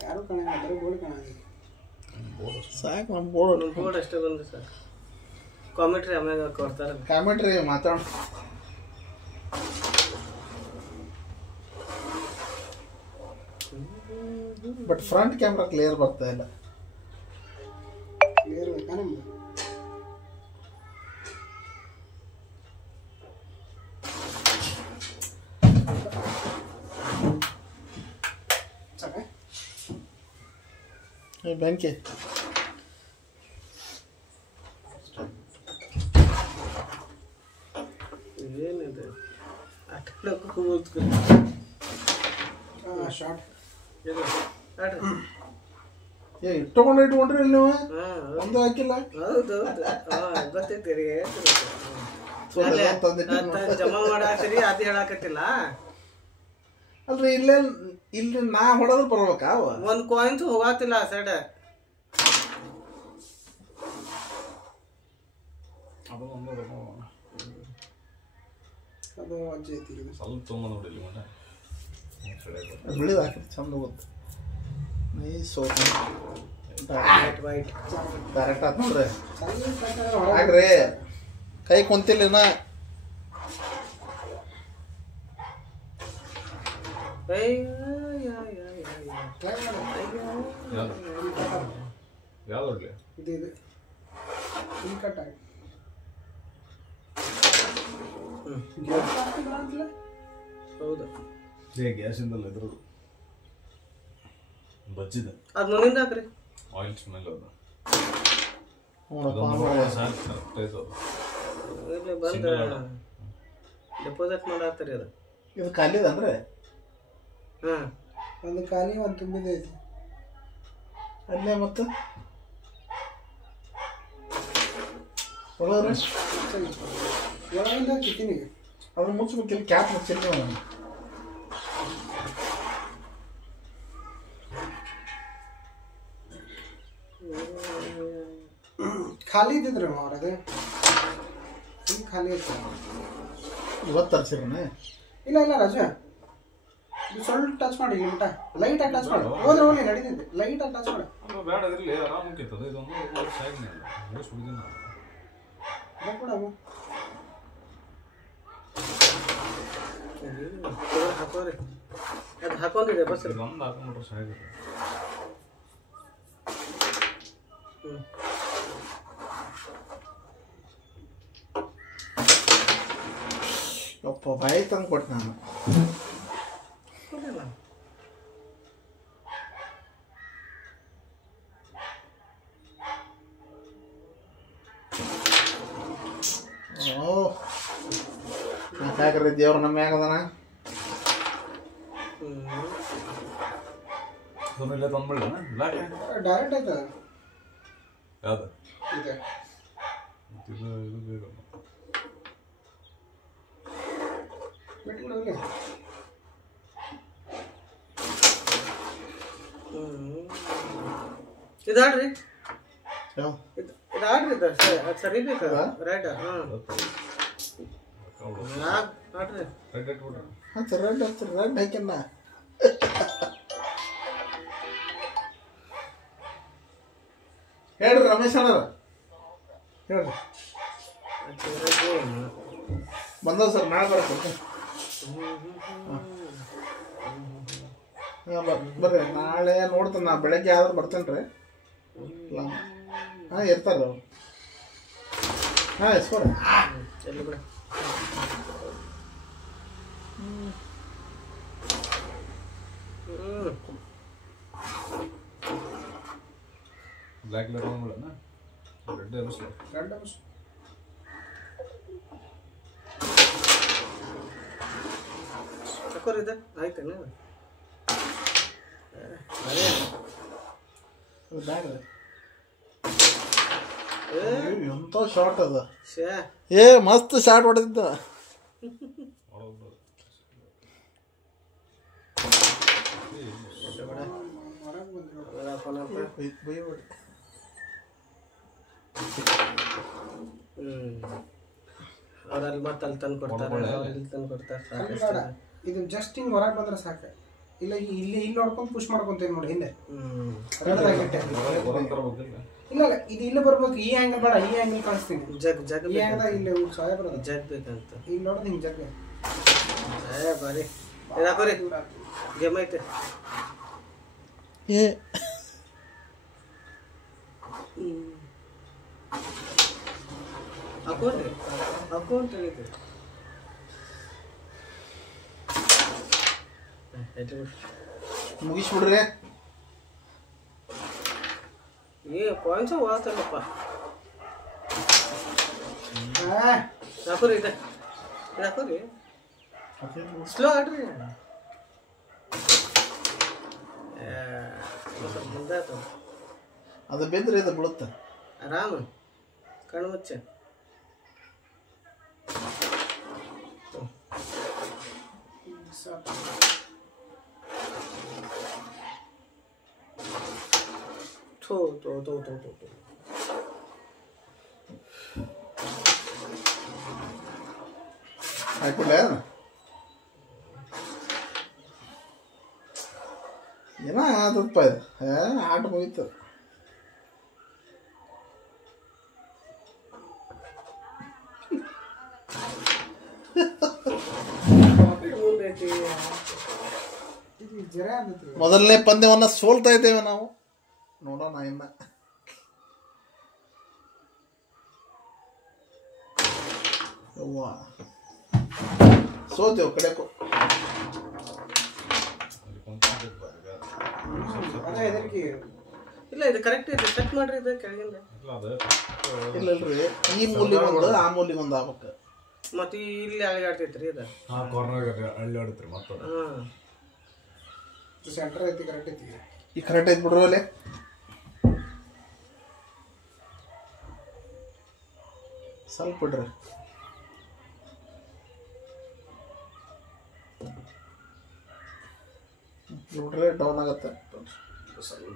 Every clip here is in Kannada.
ಯಾರು ಕಾಣಂಗಿಲ್ಲ ಬೋರ್ಡ್ ಕಾಣಂಗಿಲ್ಲ ಸಾಕು ನಮ್ಮ ಬೋರ್ಡ್ ಅಷ್ಟೇ ಬಂದು ಸರ್ ಕಾಮೆಂಟ್ರಿ ಆಮ್ಯಾಗ ಕೊಡ್ತಾರೆ ಕಾಮೆಂಟ್ರಿ ಮಾತಾಡ ಬಟ್ ಫ್ರಂಟ್ ಕ್ಯಾಮ್ರಾ ಕ್ಲಿಯರ್ ಬರ್ತಾ ಇಲ್ಲ ಕ್ಲಿಯರ್ ಬೇಕಾ ನಮ್ದು ಬೆಂಕಿ ಏನಿದೆ ಆಟಕ್ಕೆ ಹೋಗ್ತು ಶಾರ್ಟ್ ಇಟ್ಕೊಂಡ್ರಿ ಇಲ್ಲಿ ನೀವು ಒಂದು ಹಾಕಿಲ್ಲ ಹೌದು ಗೊತ್ತೈತಿ ಜಮಾ ಮಾಡಾಕ್ತೀರಿ ಅದು ಹೇಳಾಕತ್ತಿಲ್ಲ ಅಲ್ರಿ ಇಲ್ಲಿ ನಾ ಹೊಡೆದ್ರೆ ಬರ್ಬೇಕಾ ಒಂದು ಕಾಯಿನ್ಸ್ ಹೋಗಾತಿಲ್ಲ ಆ ಸೈಡ್ ಅದು ಅಜ್ಜಿ ಐತಿ ಸ್ವಲ್ಪ ತುಂಬ ನೋಡಿಲ್ಲ ಮನೆ ಬಿಳಿದು ಹಾಕಿ ಚಂದ ಗೊತ್ತು ನೀ ಸೋತ ವೈಟ್ ಕರೆಕ್ಟ್ ಆತ್ ನೋಡ್ರಿ ಹಾಕ್ರಿ ಕೈ ಕುಂತಿಲ್ಲ ಯಾವ್ದು ಇದು ಹಿಂಗೆ ಕಟ್ ಆಗಿ ಹೌದು ಗ್ಯಾಸಿಂದಲ್ಲ ಇದ್ರದ್ದು ಬಜ್ಜಿದೆ ಅದು ಮುಂದಿಂದ ಹಾಕ್ರಿ ಆಯಿಲ್ ಸ್ಮೆಲ್ ಅದು ಇಲ್ಲಿ ಬಂದು ಡೆಪಾಸಿಟ್ ಮಾಡಾಕ್ತೀರಿ ಅದು ಇದು ಖಾಲಿದಂದ್ರೆ ಹಾಂ ಒಂದು ಖಾಲಿ ಒಂದು ತುಂಬಿದೆ ಐತಿ ಅಲ್ಲೇ ಮತ್ತೆ ಒಳಗ್ರೆ ಒಳಗಿಂದ ಕಿತ್ತೀನಿ ಅದನ್ನ ಮುಚ್ಚಬೇಕಿಲ್ಲ ಕ್ಯಾಪ್ ಮುಚ್ಚಿಲ್ಲ ನಾನು ಖಾಲಿ ಇದ್ದಿದ್ರಿ ಅವ್ರದು ಹಿಂಗೆ ಖಾಲಿ ಐತೆ ಇವತ್ತು ತರ್ಸಿರನೆ ಇಲ್ಲ ಇಲ್ಲ ರಾಜು ಇದು ಸ್ವಲ್ಪ ಟಚ್ ಮಾಡಿ ಲಿಮಿಟ ಲೈಟಾಗಿ ಟಚ್ ಮಾಡಿ ಹೋದ್ರೆ ಹೋಗಿ ನಡೀತಿದ್ದೆ ಲೈಟಾಗಿ ಟಚ್ ಮಾಡಿ ಬೇಡ ಇರಲಿ ಆರಾಮಕ್ಕಿರ್ತದೆ ಇದೊಂದು ಸೈಡ್ನೇ ಅಲ್ಲ ಎಷ್ಟು ಉಳಿದಿನ ಕೂಡ ಹಾಕೋರಿ ಅದು ಹಾಕೊಂಡಿದೆ ಬಸ್ ಒಂದು ಹಾಕೊಂಡ್ಬಿಟ್ರೆ ಸೈಡ್ ಯಪ್ಪ ಬಾಯಿ ತಂದು ಕೊಟ್ಟು ನಾನು ಯಾಕ್ರಿ ದೇವ್ರ ನಮ್ಮ ಮ್ಯಾಗದನ ಇಲ್ಲೇ ತಂದ್ಬಿಡೋಣ ಬ್ಲ್ಯಾಕ್ ಡೈರೆಕ್ಟ್ ಆಯ್ತದ ಯಾವ್ದು ಇದೆ ಇದು ಬೇಗ ಬಿಟ್ಬಿಡೋಲ್ಲ ಇದಾಡ್ರಿ ಯಾವ ಇದು ಆಡ್ರಿ ಅದು ಸರಿ ಬೇಕು ರೈಟ್ ಹಾಂ ಆಡ್ರಿ ರೆಡ್ ಇಟ್ಬಿಟ್ರೆ ಹತ್ತು ರೆಡ್ ಹಾಕ್ಯನ್ನ ಹೇಳ್ರಿ ರಮೇಶ್ ಅಣ್ಣ ಹೇಳ್ರಿ ಬಂದದ ಸರ್ ನಾಳೆ ಬರಕ್ಕೆ ಬರ್ರಿ ನಾಳೆ ನೋಡ್ತೇನೆ ನಾ ಬೆಳಗ್ಗೆ ಆದ್ರೆ ಬರ್ತೇನೆ ರೀ ಹಾಂ ಇರ್ತಾರೆ ಅವ್ರು ಹಾಂ ಎಸ್ಕೊಡ ಎಲ್ಲಿ ಬಿಡ ಬ್ಲ್ಯಾಕ್ ಕಲರ್ ತೊಗೊಂಡ್ಬಿಡೋಣ ರೆಡ್ ಅನಿಸ್ಲ ರೆಡ್ ಅಂಶ ತಕೋರಿ ಇದು ಆಯ್ತೇನು ಎಂತ ಶಾರ್ಟ್ ಅದ ಶೇ ಏ ಮಸ್ತ್ ಶಾರ್ಟ್ ಹೊಡೆದಿದ್ದ ಅವ್ರಲ್ಲಿ ಮತ್ತೆ ಅಲ್ಲಿ ತಂದು ಕೊಡ್ತಾರೆ ಇಲ್ಲಿ ತಂದು ಕೊಡ್ತಾರೆ ಸಾಕು ಇದು ಜಸ್ಟ್ ಹಿಂಗೆ ಹೊರಗೆ ಬಂದ್ರೆ ಸಾಕು. ಇಲ್ಲ ಇಲ್ಲಿ ನೋಡ್ಕೊಂಡು ಪುಷ್ ಮಾಡ್ಕೊಂತೇನೆ ನೋಡಿ ಹಿಂದೆ. ಇಲ್ಲ ಇದು ಇಲ್ಲಿ ಬರ್ಬೇಕು. ಈ ಆ್ಯಂಗಲ್ ಬೇಡ, ಈ ಆ್ಯಂಗಲ್ ಕಾಣಿಸ್ತೀನಿ. ಈ ಆ್ಯಂಗಲ್ ಇಲ್ಲಿ ಸಹಾಯ ಬರೋದು. ಜಗ್ ಬೇಕಂತ ಇಲ್ಲಿ ನೋಡೋದು ಹಿಂಗೆ ಜಗ್. ಬಾರಿ ಹಾಕೋರಿ, ಗೇಮ್ ಐತೆ. ಹಾಕೋರಿ ಹಾಕೋ ಅಂತ ಹೇಳಿದ್ರಿ. ಮುಗಿಸ್ಬಿಡ್ರಿ. ಪಾಯಿಂಟ್ಸ್ ವಾಸ್ತಲ್ಲಪ್ಪ. ಹಾಕೋರಿ ಇದೆ, ಹಾಕೋರಿ ಸ್ಲೋ ಆಡ್ರಿ. ಮುಂದೆ ಅದು ಬಿದ್ದರೆ ಇದು ಬೀಳುತ್ತೆ. ಆರಾಮ ಕಣ್ಣು ಮುಚ್ಚ. ಹಾಕ್ಬಿಡ್ಲ ಏನೋ ಆದಪ್ಪ ಇದು. ಆಟ ಮುಗೀತು. ಮೊದಲನೇ ಪಂದ್ಯವನ್ನು ಸೋಲ್ತಾ ಇದ್ದೇವೆ ನಾವು. ನೋಡೋಣ ಇನ್ನ. ಸೋತೇವು ಕಡೆಕು. ಇಲ್ಲ ಇದು ಕರೆಕ್ಟ್ ಇದೆ, ಚೆಕ್ ಮಾಡ್ರಿ. ಇದು ಕೆಳಗಿಂದ ಇಲ್ಲಲ್ರಿ, ಈ ಮೂಲಿಗೆ ಒಂದು ಆ ಮೂಲಿಗೆ ಒಂದು ಆಗ್ಬೇಕು. ಮತ್ತೆ ಇಲ್ಲಿ ಅಳಿಗಾಡ್ತೈತ್ರಿ ಇದು. ಅಳ್ಳಾಡುತ್ತೆ ಮತ್ತೆ. ಸೆಂಟರ್ ಐತಿ, ಕರೆಕ್ಟ್ ಐತಿ. ಈ ಕರೆಕ್ಟ್ ಐತಿ ಬಿಡ್ರು ಅಲ್ಲಿ. ಸ್ವಲ್ಪ ಬಿಡ್ರಿ. ಬಿಡ್ರಿ ಡೌನ್ ಆಗತ್ತೆ.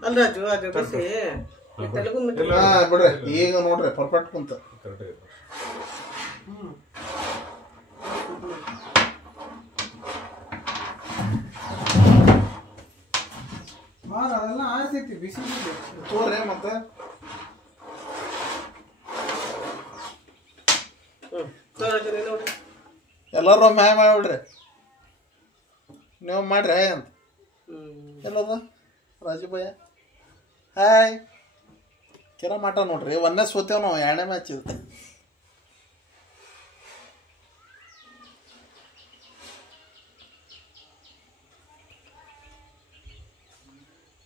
ಅಲ್ಲ ರಾಜು, ಅದು ಬಸಿ ತೆಲುಗು ಬಿಡ್ರಿ. ಈಗ ನೋಡ್ರಿ ಪರ್ಫೆಕ್ಟ್ ಕುಂತ. ಅದೆಲ್ಲ ಆರ್ತೈತಿ ಬಿಸಿ ತೋರ್ರಿ. ಮತ್ತೆ ಎಲ್ಲರೂ ಮ್ಯಾಯ ಮಾಡ್ಬಿಡ್ರಿ. ನೀವು ಮಾಡ್ರಿ ಹಾಯ್ ಅಂತ. ಎಲ್ಲದ ರಾಜು ಭಯ್ಯ ಹಾಯ್. ಕೆರ ಮಾಟ ನೋಡ್ರಿ. ಒಂದೇ ಸೋತೇವ್ ನಾವು, 2ನೇ ಮ್ಯಾಚ್ ಇದು.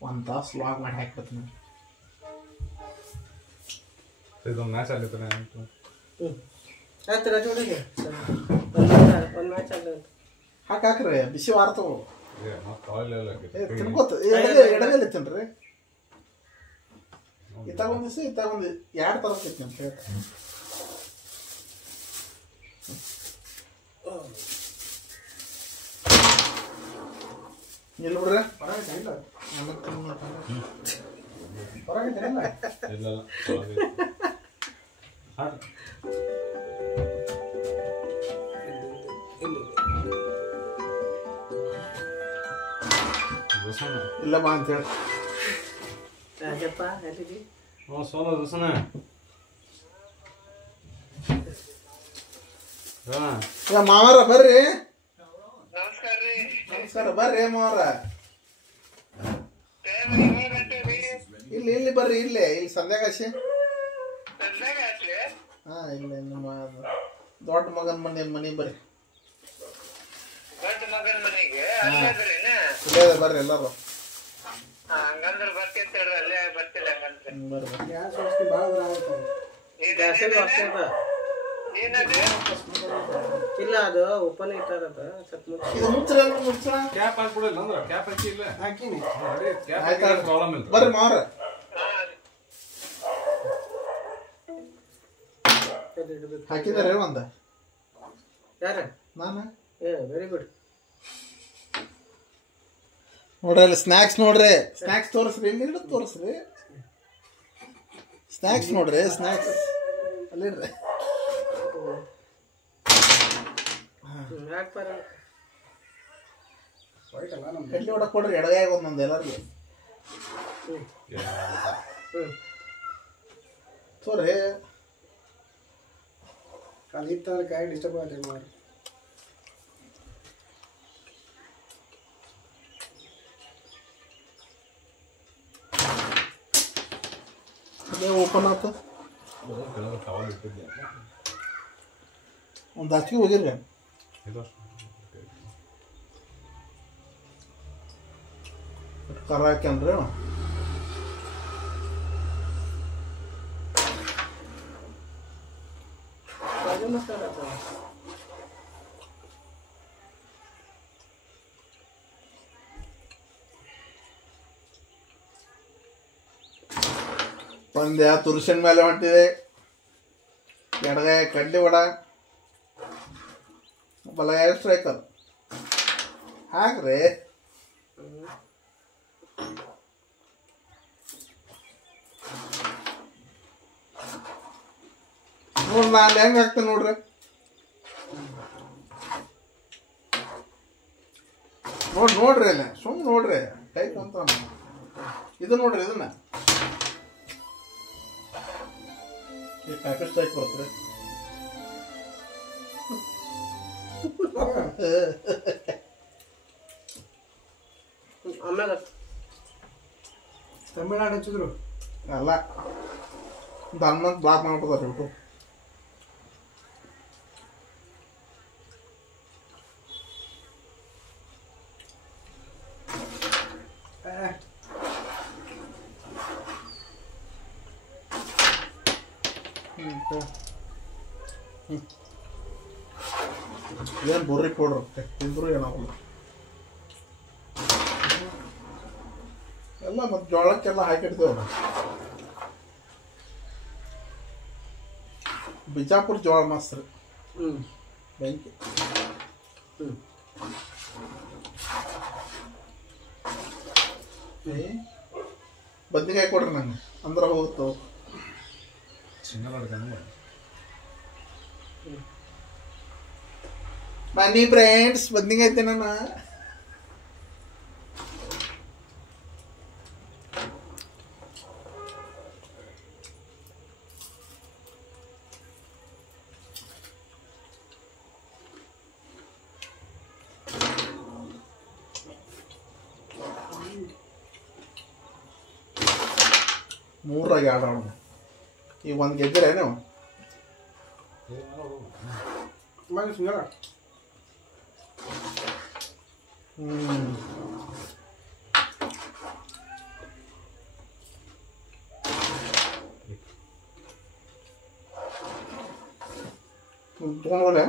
ಒಂದು ತಾಸು ಲಾಗ್ ಮಾಡಿ ಹಾಕ್ಬಿಡ್ತೀನಿ. ಇದೊಂದು ಮ್ಯಾಚ್ ಆಗ್ಲಿತ್ತು. ಆಯ್ತು ರಾಜು, ಹುಡುಗಿ ಒಂದು ಮ್ಯಾಚ್ ಆಗಲಿ ಅಂತ ಹಾಕ್ರಿ. ಬಿಸಿ ವಾರ್ತವು ತಿನ್ಕೋತ. ಎಡಗಲ್ಲಿ ತಿನ್ರಿ. ಇತ್ತಾಗ ಒಂದು ದಿವಸ ಇತ್ತಾಗ ಒಂದು 2 ತರಕೈತಿ ಅಂತ ಹೇಳ್ತಾರೆ. ಇಲ್ಲ ಬಿಡ್ರಿ. ಇಲ್ಲ ಬಾ ಅಂತ ಹೇಳಿ. ಸೋಲ ದೋಸನ ಮಾವಾರ ಬರ್ರಿ. ನಮಸ್ಕಾರ ಬರ್ರಿ ಮಾವಾರ. ಇಲ್ಲಿ ಇಲ್ಲಿ ಬರ್ರಿ. ಇಲ್ಲಿ ಸಂಧ್ಯಾಕಾಶಿ. ಹಾ ಇಲ್ಲ ನಿಮ್ಮ ದೊಡ್ಡ ಮಗನ ಮನೆ ಬರ್ರಿ. ಬರ್ರಿ ಎಲ್ಲರೂ. ಇಲ್ಲ ಅದು ಓಪನ್ ಇಟ್ಟಾರದ ಕ್ಯಾಪ್ ಹಾಕ್ಬಿಡಿಲ್ಲ ಅಂದ್ರೆ ಕ್ಯಾಪ್ ಹಾಕಿ ಇಲ್ಲ ಹಾಕಿನಿ. ಪ್ರಾಬ್ಲಮ್ ಇಲ್ಲ. ಬರ್ರಿ ಮಾವ್ರ. ಹಾಕಿದಾರೆ ಒಂದ. ಯಾರ? ನಾನು. Very good. ನೋಡ್ರಿ ಅಲ್ಲಿ ಸ್ನ್ಯಾಕ್ಸ್ ನೋಡ್ರಿ. ಸ್ನ್ಯಾಕ್ಸ್ ತೋರಿಸ್ರಿ. ಇಲ್ಲಿ ತೋರಿಸ್ರಿ. ಸ್ನ್ಯಾಕ್ಸ್ ನೋಡ್ರಿ. ಸ್ನ್ಯಾಕ್ಸ್ ಅಲ್ಲಿಡ್ರಿ. ವೈಟ್ ಅಲ್ಲ ನಮ್ಮ ಕಡ್ಲಿ ಹೊಡಕ್ ಕೊಡ್ರಿ ಎಡಗಾಯ ಒಂದೊಂದು ಎಲ್ಲರಿಗೆ ತೋರಿ ಖಾಲಿ ಇತ್ತಂದ್ರೆ ಕಾಯಿ ಡಿಸ್ಟರ್ಬ್ ಆಗತ್ತೆ ಮಾಡಿ ಅದೇ ಓಪನ್ ಆಯ್ತು ಕೆಳಗೆ ಟವಲ್ ಇಟ್ಟಿದ್ದೆ ಒಂದು ಹಾಸಿಗೆ ಹೋಗಿರ್ರಿ ಇದು ಕರ ಹಾಕ್ಯನ್ರಿ काजू मसाला था ಪಂದ್ಯ ತುರ್ಸಿನ ಮೇಲೆ ಹೊಂಟಿದೆ ಎಡಗಾಯ ಕಡ್ಲಿ ವಡ ಬಲಗಾಯ ಸ್ಟ್ರೈಕರ್ ಹಾಕ್ರಿ ನೋಡ್ರಿ ನಾನು ಹೆಂಗೆ ಹಾಕ್ತೇನೆ ನೋಡ್ರಿ ನೋಡ್ರಿ ಅಲ್ಲ ಸುಮ್ಮನೆ ನೋಡ್ರಿ ಕೈ ಕುಂತ ಇದು ನೋಡ್ರಿ ಇದನ್ನ ಪ್ಯಾಕೆಟ್ ಸ್ಟ್ರೈಕ್ ಬರ್ತದೆ ಆಮೇಲೆ ತಮಿಳ್ನಾಡು ಹಚ್ಚಿದ್ರು ಅಲ್ಲ ದನ್ನ ಬ್ಲಾಕ್ ಮಾಡ್ಬಿಡ್ತಾರೆ ಬಿಟ್ಟು ಏನು ಬೋರಿ ಕೊಡ್ರಿ ತಿಂದ್ರು ಏನಾಗಲ್ಲ ಎಲ್ಲ ಮತ್ತು ಜೋಳಕ್ಕೆಲ್ಲ ಹಾಕಿಡ್ತೇವಲ್ಲ ಬಿಜಾಪುರ ಜೋಳ ಮಸ್ತ್ ರೀ ಬೆಂಕಿ ಬದ್ನಿಕಾಯಿ ಕೊಡ್ರಿ ನಂಗೆ ಅಂದ್ರೆ ಹೋಗುತ್ತೋ ಸಿಂಗಲ್ ಅಡ್ಕೊಂಡು ಬನ್ನಿ ಫ್ರೆಂಡ್ಸ್ ಬದ್ನಿಕಾಯಿ ತಿನ್ನೋಣ ಮೂರಾಗ ಆಡೋಣ ಈಗ ಒಂದು ಗೆದ್ದಿರೇನು ಮಗ ಸಿಂಗಲ್ಲ ತೊಗೊಂಡ್ರೆ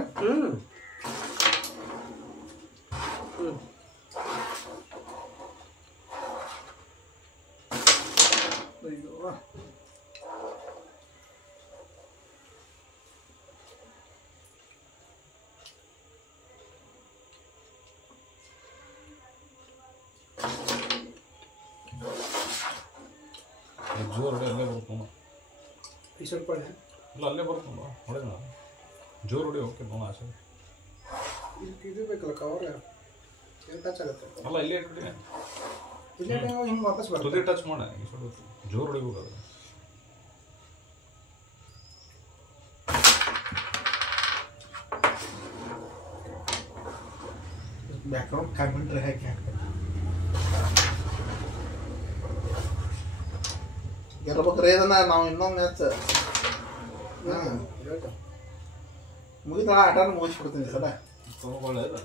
ಜೋರು ಹೊಡೆ ಅಲ್ಲೇ ಬರುತ್ತಮ್ಮ ಈ ಸ್ವಲ್ಪ ಇಲ್ಲ ಅಲ್ಲೇ ಬರುತ್ತಮ್ಮ ಹೊಡೆದ ಜೋರು ಹೊಡೆ ಓಕೆ ನೋಡ ಆಸೆ ಇದು ಬೇಕಲ್ಲ ಕವರ್ ಏನು ಟಚ್ ಆಗುತ್ತೆ ಅಲ್ಲ ಇಲ್ಲೇ ಇಟ್ಬಿಡಿ ಇಲ್ಲೇ ಹಿಂಗೆ ವಾಪಸ್ ತುದಿ ಬರ್ತದೆ ಟಚ್ ಮಾಡ ಈ ಸ್ವಲ್ಪ ಜೋರು ಹೊಡಿಬೇಕು ಅದು ಬ್ಯಾಕ್ಗ್ರೌಂಡ್ ಕಾಮೆಂಟ್ರಿ ಹಾಕಿ ಹಾಕ್ತಾರೆ ಗೆಲ್ಬೇಕ್ರಿ ಇದನ್ನ ನಾವು ಇನ್ನೊಂದು ಮ್ಯಾಚ್ ಮುಗಿದ ಆಟನ ಮುಗಿಸ್ಬಿಡ್ತೀನಿ ಸಲ ತೊಗೊಳ್ಳೆ ಇಲ್ಲ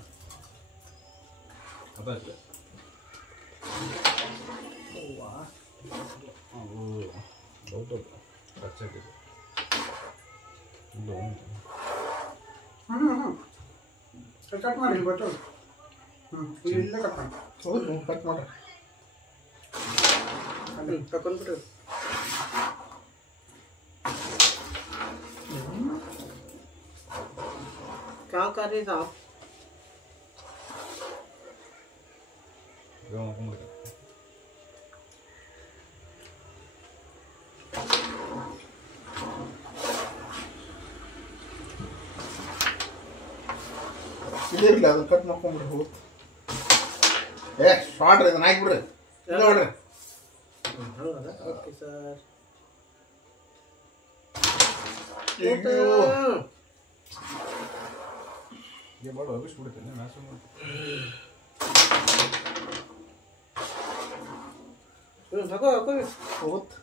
ಅದಾಯ್ತು ಡೌಟ್ ಟಚ್ ಆಗಿದೆ ಇದು ಕಟ್ ಮಾಡಿ ಬಟ್ಟು ಇಲ್ಲೇ ಕಟ್ ಮಾಡಿ ಹೌದು ಕಟ್ ಮಾಡ್ರಿ ತಕೊಂಡ್ಬಿಟ್ರು क्या कर रही था ಇದಿರಲಿ ಅದನ್ನ ಕಟ್ ಮಾಡ್ಕೊಂಡ್ಬಿಡ್ರಿ ಹೋಗುತ್ತೆ ಏ ಶಾರ್ಟ್ ರೀ ಇದನ್ನ ಹಾಕ್ಬಿಡ್ರಿ ಇದು ನೋಡ್ರಿ ಹಂಗದ ಓಕೆ ಸರ್ ये बड़ा अभी छोड़ देते हैं मैच में ಹಾಕೋ ಹಾಕೋ ಹೋಗುತ್ತೆ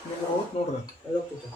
ನಿಮ್ಗೆ ಹೋಗುತ್ತೆ ನೋಡ್ರಿ ಹೋಗ್ತಿತ್ತು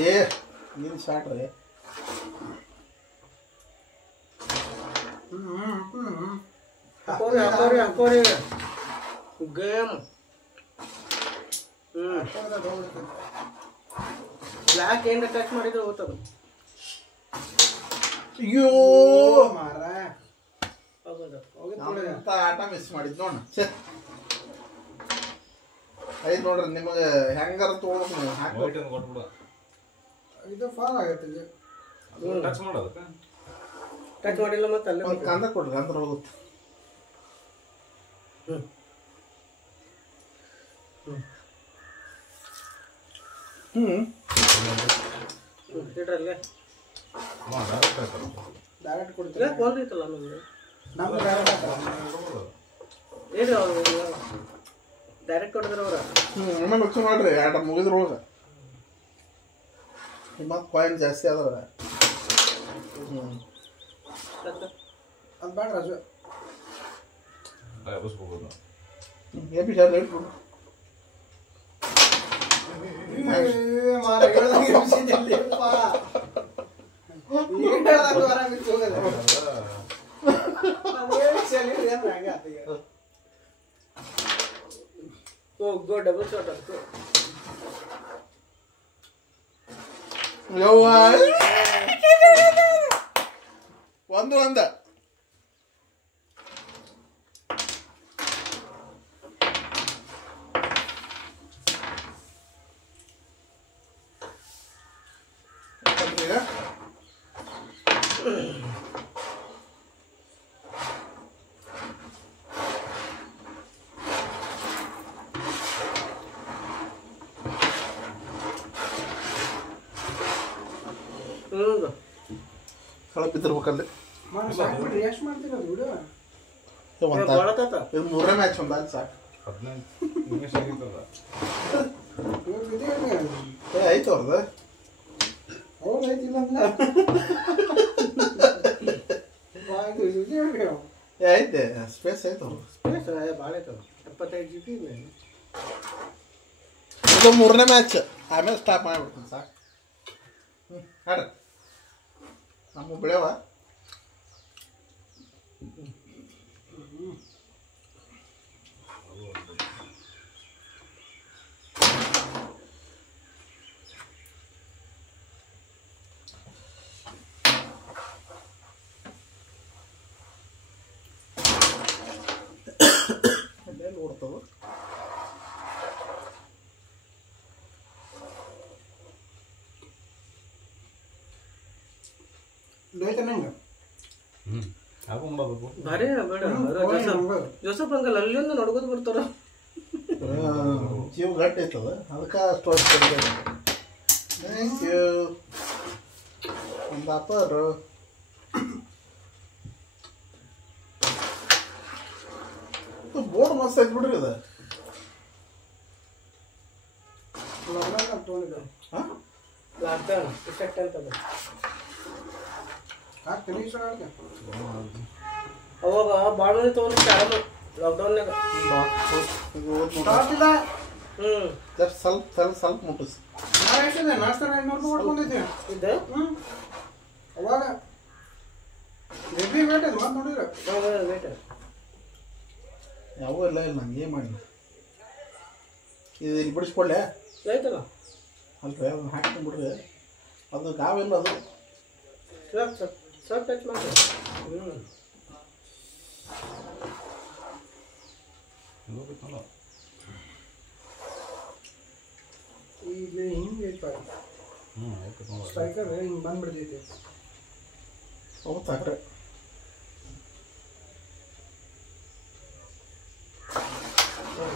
ಏನು ಶಾರ್ಟ್ ರೀ ಹಾಕೋರಿ ಗೇಮ್ ಬ್ಲ್ಯಾಕ್ ಏನ್ ಟಚ್ ಮಾಡಿದ್ರೆ ಹೋಗ್ತದ ಅಯ್ಯೋ ಮಾರ ಅಂತ ಆಟ ಮಿಸ್ ಮಾಡಿದ್ ನೋಡ ಐದು ನೋಡ್ರಿ ನಿಮಗೆ ಹೆಂಗಾರ ತೊಗೊಳಕ್ ನೀವು ಹಾಕಿ ವೈಟ್ ಅಂತ ಕೊಟ್ಬಿಡು ಇದು ಫಾಲ್ ಆಗತ್ತೆ ಇದು ಟಚ್ ಮಾಡೋದಕ್ಕೆ ಟಚ್ ಮಾಡಿಲ್ಲ ಮತ್ತೆ ಅಲ್ಲೇ ಒಂದು ಕಂದ ಕೊಡ್ರಿ ಅಂದ್ರೆ ಹೋಗುತ್ತೆ ಇಡ್ರಲ್ಲೇ ಡೈರೆಕ್ಟ್ ಆಯ್ತಲ್ಲ ಡೈರೆಕ್ಟ್ ಕೊಡ್ತೀವಿ ಯಾಕೆ ಒಂದೈತಲ್ಲ ನಮ್ಗೆ ನಮ್ಗೆ ಡೈರೆಕ್ಟ್ ಏನು ಡೈರೆಕ್ಟ್ ಕೊಡಿದ್ರೆ ಅವ್ರ ಆಮೇಲೆ ಲಕ್ಷ ಮಾಡ್ರಿ ಆಟ ಮುಗಿದ್ರ ಹೋಗ ಮತ್ತೆ ಕಾಯಿನ್ ಜಾಸ್ತಿ ಅದಾವ ಅದು ಬೇಡ ರಾಜು ಎಬ್ಬಿಸ್ಕೋಬೋದು ಎಪಿ ಶಾಲೆ ಇಟ್ಬಿಡು ಮಾರ ಹೇಳ್ದಂಗೆ ಎಬ್ಸಿದ್ಯಲ್ಲಪ್ಪ. ಏನ್ ಹೇಳ್ದಾಗ ಹೊರ ಬಿದ್ದು ಹೋಗಲ್ಲ. ನಾನ್ ಹೇಳಿ ಶಾಲೆ ಏನ್ ಹಂಗೆ ಆತ ಈಗ. ಗೋ ಡಬಲ್ ಶಾಟ್ ಅದಕ್ಕೆ ಯವ್ವ ಒಂದು ಕಳ ಬಿದ್ದಿರ್ಬೇಕಲ್ಲಿ ಮಾಡ ಸಾಕ್ಬಿಡ್ರಿ ಎಷ್ಟು ಮಾಡ್ತೀರ ಅದು ಬಿಡು ಇದು ಮೂರನೇ ಮ್ಯಾಚ್ ಒಂದು ಅಲ್ಲಿ ಸಾಕು 15 ನಿಮಿಷ ಆಗಿತ್ತಲ್ಲ ಇವಾಗ ಇದೇ ಏ ಆಯ್ತು ಅವ್ರದ್ದು ಅವ್ರು ಐತಿಲ್ಲ ಅಂತ ಏ ಐತೆ ಸ್ಪೇಸ್ ಐತೆ ಅವ್ರು ಭಾಳ ಐತದ 75 GB ಇದು ಮೂರನೇ ಮ್ಯಾಚ್ ಆಮೇಲೆ ಸ್ಟಾಪ್ ಮಾಡಿಬಿಡ್ತೀನಿ ಸಾಕು ಹಾಡ್ರಿ ನಮ್ಮ ಬೆಳೆವ ಓಡ್ತವೆ ನಂಗೆ ಯಾಕೋ ಮಾಡೋದು ಭಾರಿ ಬೇಡ ಜೋಸಫ್ ಅಂಕಲ್ ಅಲ್ಲಿಂದ ನಡ್ಕೋತ ಬರ್ತಾರ ಜೀವ ಗಟ್ಟಿ ಐತದ ಅದಕ್ಕೆ ಅಷ್ಟು ಥ್ಯಾಂಕ್ ಯು ಒಂದು ಅಪ್ಪರು ಬೋರ್ಡ್ ಮಸ್ತ್ ಐತೆ ಬಿಡ್ರಿ ಇದು ತೊಗೊಂಡಿದ್ದೆ ಹಾಂ ಲಾಕ್ಡೌನ್ ಇಫೆಕ್ಟ್ ಅಂತದ ಹಾಕ್ತೀನಿ ಸರ್ ಅವಾಗ ಭಾಳ ಮಂದಿ ತೊಗೊಂಡು ಆರಾಮ ಲಾಕ್ಡೌನ್ನಾಗ ಸ್ಟಾರ್ಟ್ ಇಲ್ಲ ಜಸ್ಟ್ ಸ್ವಲ್ಪ ಮುಟ್ಟಿಸಿ ನಾನು ಎಷ್ಟಿದೆ ನಾಷ್ಟ 500 ಕೊಟ್ಕೊಂಡಿದ್ದೆ ಇದ್ದೆ ಅವಾಗ ಹೆವಿ ವೇಟ್ ಅದು ಮಾತು ನೋಡಿದ್ರೆ ವೇಟ್ ಯಾವೂ ಇಲ್ಲ ನಂಗೆ ಏನು ಮಾಡಿಲ್ಲ ಇದು ಇಲ್ಲಿ ಬಿಡಿಸ್ಕೊಳ್ಳೆ ಆಯ್ತಲ್ಲ ಅಲ್ರಿ ಅದನ್ನ ಹಾಕ್ಕೊಂಡ್ಬಿಡ್ರಿ ಅದು ಗಾವಿಲ್ಲ ಅದು ಸ್ವಲ್ಪ ಟಚ್ ಮಾಡಿ ಆಯ್ತು ನೋಡಿ. ಸ್ಟ್ರೈಕರ್ ಹಿಂಗೆ ಬಂದ್ಬಿಡ್ತೈತಿ. ಹೋಗ್ತಾಕ್ರೆ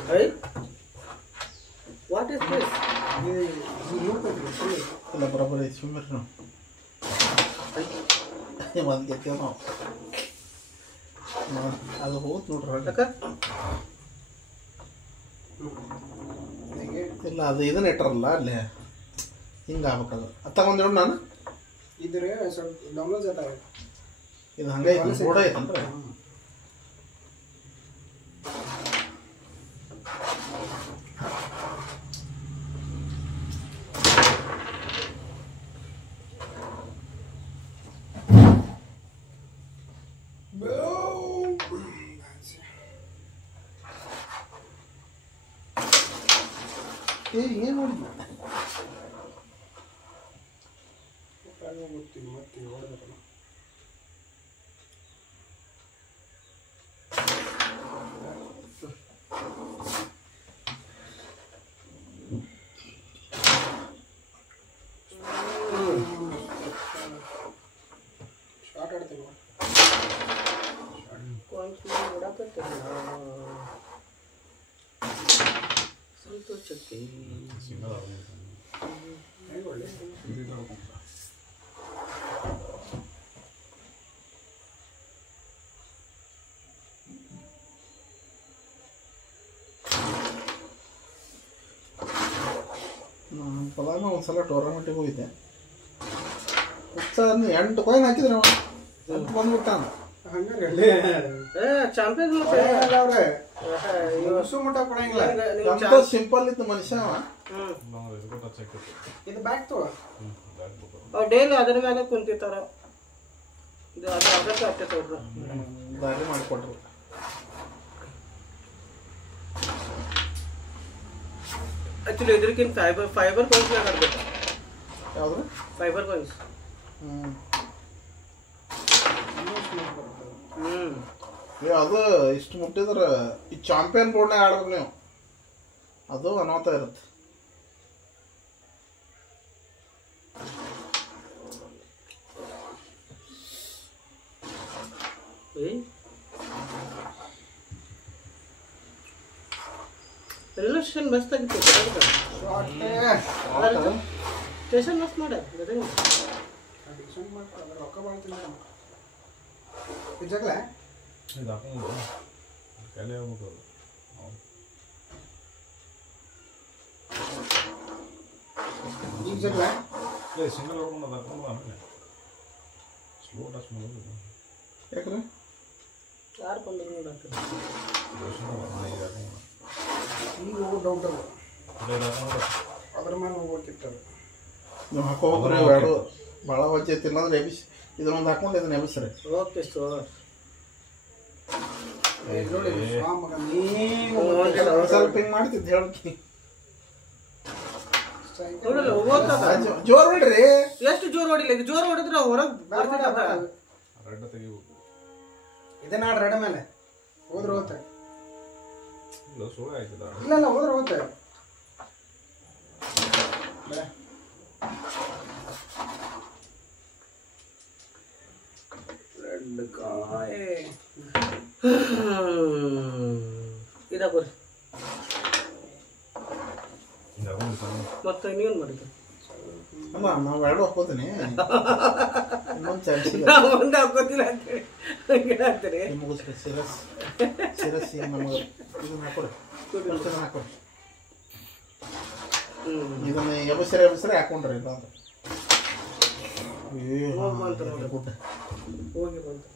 Hey? What is this? ಇದು ಲೂಪ್ ಐತ್ರಿ ಫುಲ್. ಇಲ್ಲ ಬರೋಬ್ಬರಿ ಐತಿ ಸುಮ್ಮನೆ ನಾವು ಒಂದು ಗೆತ್ತೇವೆ ನಾವು ಅದು ಹೋದ್ ನೋಡ್ರಿ Akka? ಹಿಂಗೆ ಇಲ್ಲ ಅದು ಇದನ್ನ ಇಟ್ಟಾರಲ್ಲ ಅಲ್ಲಿ ಹಿಂಗೆ ಆಗ್ಬೇಕದು ಅದು ತಗೊಂಡಿರು ನಾನು ಇದ್ರೆ ಸ್ವಲ್ಪ ಡೌನ್ಲೋಡ್ ಜಾತ ಇದು ಹಂಗೈತಿ ರೋಡ ಐತನ್ರಿ ಏನು ಮಾಡಿದ್ವಿ ಗೊತ್ತಿಲ್ಲ ಮತ್ತೆ ಹೊಡೆದಲ್ಲ. ಶಾರ್ಟ್ ಆಡ್ತೀವಿ ಸಂತೋಷಕ್ಕೆ ಸಿಂಗಲ್ ಆಗಿ ಹೇಗೆ ಒಳ್ಳೆ ಇದು ತಗೊಂಡ್ರೆ. ಪಲಾನ ಒಂದು ಸಲ ಟೂರ್ನಮೆಂಟಿಗೆ ಹೋಗಿದ್ದೆ ಹುಚ್ಚ 8 ಕಾಯಿನ್ ಹಾಕಿದ್ರೆ ನಾವು ಅಂತ ಬಂದ್ಬಿಟ್ಟಾನ ಹಂಗಾರೆ ಚಾಂಪಿಯನ್ ಅವ್ರೆ ಇವು ಮಟ್ಟ ಕೊಡಂಗಿಲ್ಲ. ಎಂತ ಸಿಂಪಲ್ ಇತ್ತು ಮನುಷ್ಯ ಅವ. ಇಲ್ಲಾಂದ್ರೆ ಇದಕ್ಕೂ ಟಚ್ ಆಗ್ತೈತಿ. ಇದು ಬ್ಯಾಕ್ ತಗೋ. ಬ್ಯಾಕ್ ಬೇಕು. ಅವ್ರು ಡೈಲಿ ಅದ್ರ ಮೇಲೆ ಕುಂತಿರ್ತಾರ. ಇದು ಅದು ಅಭ್ಯಾಸ ಆಗ್ತೈತೆ ಅವ್ರು. ದಾರಿ ಮಾಡಿಕೊಟ್ರು ಆಕ್ಚುಲಿ ಇದಕ್ಕಿಂತ ಫೈಬರ್ ಕಾಯಿನ್ಸ್ ಆಡ್ಬೇಕು. ಯಾವ್ದು ಫೈಬರ್ ಕಾಯಿನ್ಸ್. ಅದು ಇಷ್ಟು ಮುಟ್ಟಿದ್ರೆ ಈ ಚಾಂಪಿಯನ್ ಬೋರ್ಡ್ನಾಗ ಆಡ್ಬೇಕು ನೀವು ಅದು ಅನಾಹುತ ಇರುತ್ತೆ. ರಿಲೇಷನ್ ಮಸ್ತ್ ಆಗಿತ್ತು. ಸ್ಟೇಷನ್ ಮಸ್ತ್ ಮಾಡ ರೊಕ್ಕ ಮಾಡ್ತೀನಿ ಜಗಳ ಇದು ಹಾಕೊಂಡು ಕಲೆ ಹೋಗ್ಬೇಕು ಅದು. ಈಗ ಜಗಳ ಇಲ್ಲ ಸಿಂಗಲ್ ಹೊಡ್ಕೊಂಡು ಅದು ಹಾಕೊಂಡು ಆಮೇಲೆ ಸ್ಲೋ ಟಚ್ ಮಾಡೋದು. ಯಾಕ್ರೆ ಯಾರು ಬಂದು ನೋಡಕ್ಕೆ ಈಗ ಹೋಗೋ ಡೌಟ್ ಅಲ್ಲ ಅದ್ರ ಮೇಲೆ ಹೋಗ್ಬೇಕಿತ್ತು. ನೀವು ಹಾಕೋದ್ರೆ ಎರಡು ಭಾಳ ವಜ್ಜೆ ಇಲ್ಲಂದ್ರೆ ಎಬಿಸ್ ಇದನ್ನೊಂದು ಹಾಕೊಂಡು ಇದನ್ನ ಎಬಿಸ್ರಿ. Okay sir. ನೋಡಿ ಮಗ ನೀವು ಸ್ವಲ್ಪ ಹಿಂಗೆ ಮಾಡ್ತಿದ್ದು ಹೇಳ್ತೀನಿ ನೋಡಲ್ಲ ಹೋಗ್ತದ. ಜೋರ್ ಬಿಡ್ರಿ. ಎಷ್ಟು ಜೋರ್ ಹೊಡಿಲ್ಲ. ಇದು ಜೋರ್ ಹೊಡೆದ್ರೆ ಹೊರಗೆ ರೆಡ್ ತೆಗಿಬೇಕು. ಇದನ್ನ ರೆಡ್ ಮೇಲೆ ಹೋದ್ರೆ ಹೋಗುತ್ತೆ. ಇಲ್ಲ ಸೋಳೆ ಆಯ್ತದ. ಇಲ್ಲ ಹೋದ್ರೆ ಹೋಗುತ್ತೆ. ರೆಡ್ ಕಾಯ್ ಇದಾಗ್ರಿ ಮತ್ತೆ ಇನ್ನೇನು ಮಾಡಿದ್ರು. ಅಲ್ಲ ನಾವು ಎರಡು ಹಾಕೋತೀನಿ ಇನ್ನೊಂದು ಚಾನ್ಸ್ ಇಲ್ಲ. ಒಂದು ಹಾಕೋತಿಲ್ಲ ಅಂತೇಳಿ ಹಂಗೆ ಹಾಕ್ತಾರೆ. ಮುಗಿಸ್ರಿ ಸಿರಸ್ ಸಿರಸ್ ನಮಗೆ ಇದನ್ನ ಹಾಕೊಡಿ ಇದನ್ನ ಹಾಕೊಡಿ. ಇದನ್ನ ಎಬಸರೆ ಹಾಕೊಂಡ್ರಿ ಇಲ್ಲ ಅಂದ್ರೆ ಗುಡ್ ಹೋಗಿ ಬಂತು.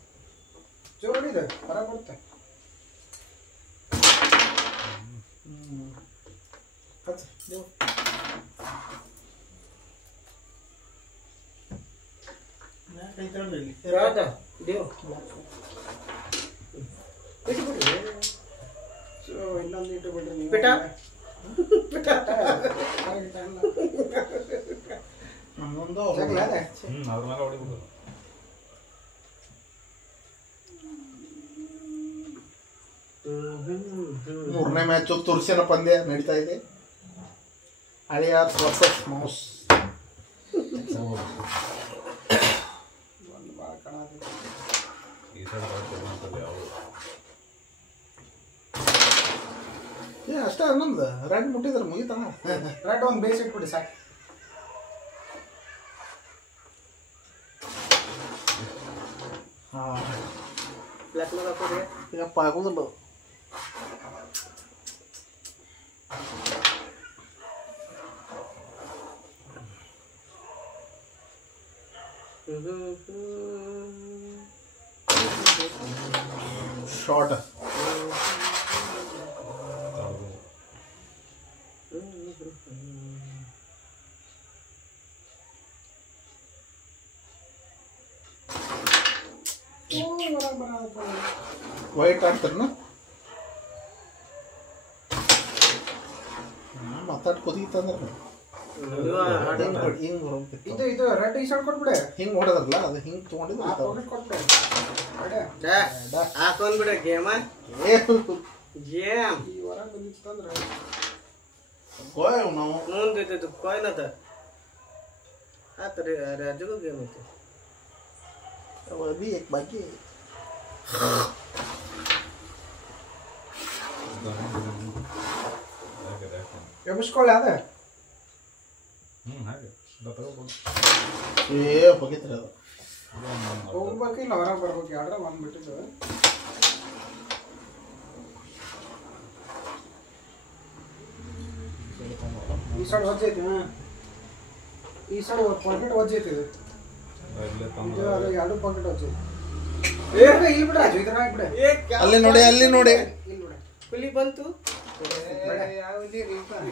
ಜೋರ್ ಹೊಡಿದೆ ಹೊರ ಬರುತ್ತೆ. ನೀವು ಯಾವ್ದ ದೇವ್ ಇಟ್ಬಿಡ್ರಿ. ಸೊ ಇನ್ನೊಂದು ಇಟ್ಟು ಬಿಡ್ರಿ ನೀವು. ಬಿಟ್ಟ ನಮ್ಮೊಂದು ಜಗಳ ಅದೇ ಅದ್ರ ಮೇಲೆ ಹೊಡಿಬೇಕು. ಮೂರನೇ ಮ್ಯಾಚು ತುರ್ಸಿನ ಪಂದ್ಯ ನಡೀತಾ ಇದೆ. ಅಳಿಯಾರ್ ವರ್ಸಸ್ ಮೌಸ್. ಒಂದು ಭಾಳ ಕಾಣತ್ತೆ. ಈ ಸೈಡ್ ಬರ್ತದೆ ಯಾವುದು ಏ ಅಷ್ಟೇ ನಮ್ದು ರೆಡ್ ಮುಟ್ಟಿದ್ರೆ ಮುಗಿತಾನ. ರೆಡ್ ಒಂದು ಬೇಸ್ ಇಟ್ಬಿಡಿ ಸಾಕು. ಹಾಂ ಬ್ಲ್ಯಾಕ್ ಮೇಲೆ ಹಾಕೋರಿ. ಯಪ್ಪ ಆಗೋದಿಲ್ಲ. ಶಾರ್ಟ್ ವೈಟ್ ಆಡ್ತಾರನ ಮಾತಾಡ್ ಕುದೀತಂದ್ರೆ ಹಿಂಗೆ ಇದು ಇದು ರೆಡ್ ಈ ಶರ್ಟ್ ಕೊಟ್ಬಿಡೆ. ಹಿಂಗೆ ಹೊಡೆದ್ರಲ್ಲ ಅದು ಹಿಂಗೆ ತೊಗೊಂಡಿದ್ದು ಆ ಪಾಕೆಟ್ ಕೊಟ್ಬಿಡೆ. ಹಾಕೊಂಡ್ಬಿಡ ಗೇಮ ಗೇಮ್ ಈ ಹೊರ ಬಂದಿತ್ತಂದ್ರೆ ಗೋಯ್ ನಾವು ಮುಂದಿದ್ದು ಕಾಯಿನ್ ಅದ ಆತ ರೀ ರಾಜಗೂ ಗೇಮ್ ಐತಿ. अभी एक बाकी ಎಬ್ಬಿಸ್ಕೊಳ್ಳಿ ಅದ. ಹಾಗೆ ತಗೋಬೋದು. ಏ ಹೋಗಿತ್ರಿ ಅದು ಹೋಗ್ಬೇಕು ಇಲ್ಲ ಹೊರಗೆ ಬರ್ಬೇಕು ಯಾವ್ದಾರ ಒಂದು ಬಿಟ್ಟಿದ್ದು. ಈ ಸೈಡ್ ಹೊಜ್ಜೈತಿ. ಈ ಸೈಡ್ ಪಾಕೆಟ್ ಹೊಜ್ಜೈತಿ. ಇದು ಅದು ಎರಡು ಪಾಕೆಟ್ ಹೊಜ್ಜೈತಿ. ಇಲ್ಲಿ ಬಿಡ್ರ ರಾಜು ಇದ್ರ ಬಿಡ. ಅಲ್ಲಿ ನೋಡಿ ಅಲ್ಲಿ ನೋಡಿ ಇಲ್ಲಿ ಬಿಡ. ಹುಲಿ ಬಂತು.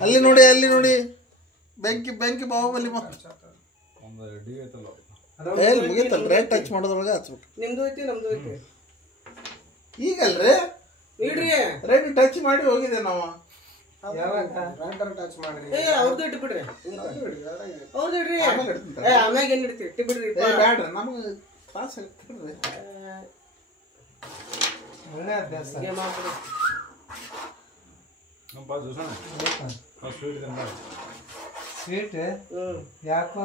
ಅಲ್ಲಿ ನೋಡಿ ಅಲ್ಲಿ ನೋಡಿ ಬೆಂಕಿ ಬೆಂಕಿ ಬಾಹುಬಲಿ ಒಂದು ಡಿ ಐತಲ್ಲ ಮುಗಿತಲ್ಲ ರೆಡ್ ಟಚ್ ಮಾಡೋದ್ರೊಳಗೆ ಹಚ್ಬೇಕು. ನಿಮ್ದು ಐತಿ ನಮ್ದು ಐತಿ. ಈಗಲ್ರಿ ಇಡ್ರಿ ರೆಡ್ ಟಚ್ ಮಾಡಿ ಹೋಗಿದೆ ನಾವು. ಟಚ್ ಮಾಡ್ರಿ. ಏ ಅವ್ರದ್ದು ಇಟ್ಟು ಬಿಡ್ರಿ. ಅವ್ರದ್ದು ಇಡ್ರಿ. ಏ ಆಮ್ಯಾಗ ಏನ್ ಇಡ್ತೀವಿ ಇಟ್ಟು ಬಿಡ್ರಿ. ಬ್ಯಾಡ್ರಿ ನಮ್ಗೆ ತ್ರಾಸ ಆಗ್ತದ್ರಿ. ಒಳ್ಳೆ ಅಭ್ಯಾಸ. ಗೇಮ್ ಆಗ್ಬಿಡಿ. ನಮ್ಮ ಬಾ ಜೋಸಣ ಸ್ವೀಟ್ ಇದೆ ಮಾಡಿ ಸ್ವೀಟ್ ಯಾಕೋ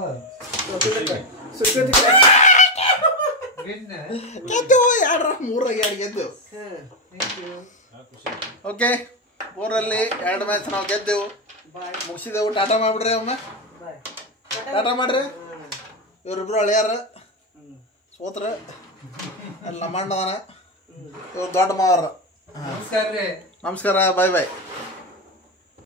ಗೆದ್ದೆವು ಎರಡ್ರ ಮೂರಾಗ ಎರಡು ಗೆದ್ದೆವು. ಓಕೆ 4ರಲ್ಲಿ 2 ಮ್ಯಾಚ್ ನಾವು ಗೆದ್ದೆವು ಮುಗಿಸಿದೆವು. ಟಾಟಾ ಮಾಡ್ಬಿಡ್ರಿ ಅವನ್ನ ಟಾಟಾ ಮಾಡ್ರಿ. ಇವರಿಬ್ರು ಹಳೆಯಾರ ಸೋತ್ರ ಅಲ್ಲಿ ನಮ್ಮ ಅಣ್ಣದಾನ ಇವ್ರು ದೊಡ್ಡ ಮಾವರ. ನಮಸ್ಕಾರ ಬಾಯ್ ಬಾಯ್.